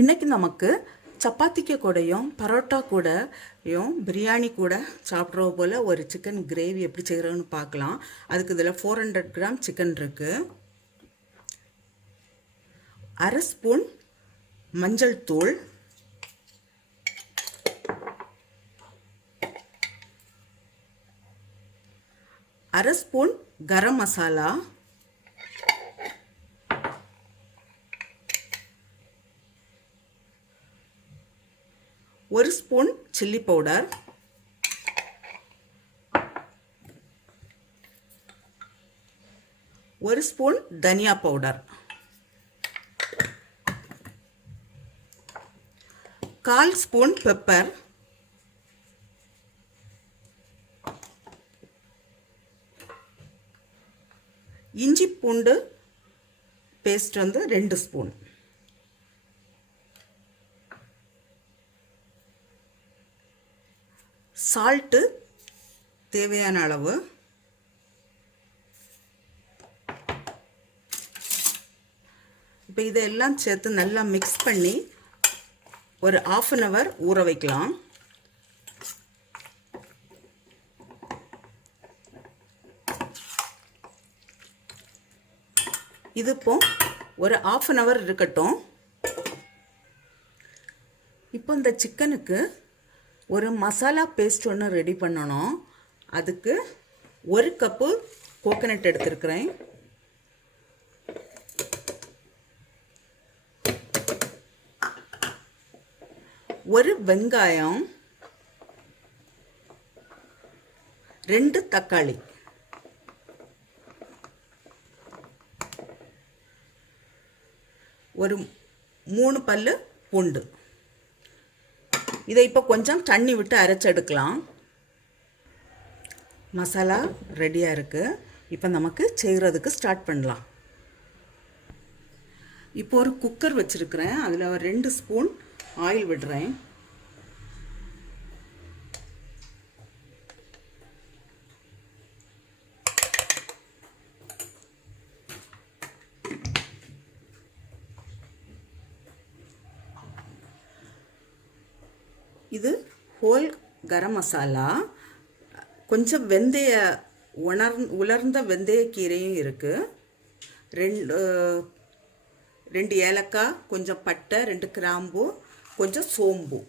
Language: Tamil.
இன்றைக்கி நமக்கு சப்பாத்திக்கு கூடயும் பரோட்டா கூடயும் பிரியாணி கூட சாப்பிட்றோ போல் ஒரு சிக்கன் கிரேவி எப்படி செய்கிறோன்னு பார்க்கலாம். அதுக்கு இதில் 400 கிராம் சிக்கன் இருக்குது. 1/2 ஸ்பூன் மஞ்சள் தூள், 1/2 spoon garam masala, 1 spoon chilli powder, 1 spoon தனியா பவுடர், 1/4 ஸ்பூன் பெப்பர், இஞ்சி பூண்டு பேஸ்ட் 2 ஸ்பூன், சால்ட்டு தேவையான அளவு, இப்போ இதெல்லாம் சேர்த்து நல்லா மிக்ஸ் பண்ணி ஒரு 1/2 hour ஊற வைக்கலாம். இது இப்போ ஒரு 1/2 hour இருக்கட்டும். இப்போ இந்த சிக்கனுக்கு ஒரு மசாலா பேஸ்ட் ஒன்று ரெடி பண்ணணும். அதுக்கு 1 கப்பு கோகனட் எடுத்துருக்கிறேன். ஒரு வெங்காயம், 2 தக்காளி, ஒரு 3 பல்லு பூண்டு. இதை இப்போ கொஞ்சம் தண்ணி விட்டு அரைச்செடுக்கலாம். மசாலா ரெடியாக இருக்குது. இப்போ நமக்கு செய்கிறதுக்கு ஸ்டார்ட் பண்ணலாம். இப்போ ஒரு குக்கர் வச்சுருக்கிறேன். அதில் 2 ஸ்பூன் ஆயில் விடுறேன். இது ஹோல் கரம் மசாலா, கொஞ்சம் உலர்ந்த வெந்தய கீரையும் இருக்குது, 2 ஏலக்காய், கொஞ்சம் பட்டை, 2 கிராம்பு, கொஞ்சம் சோம்பு.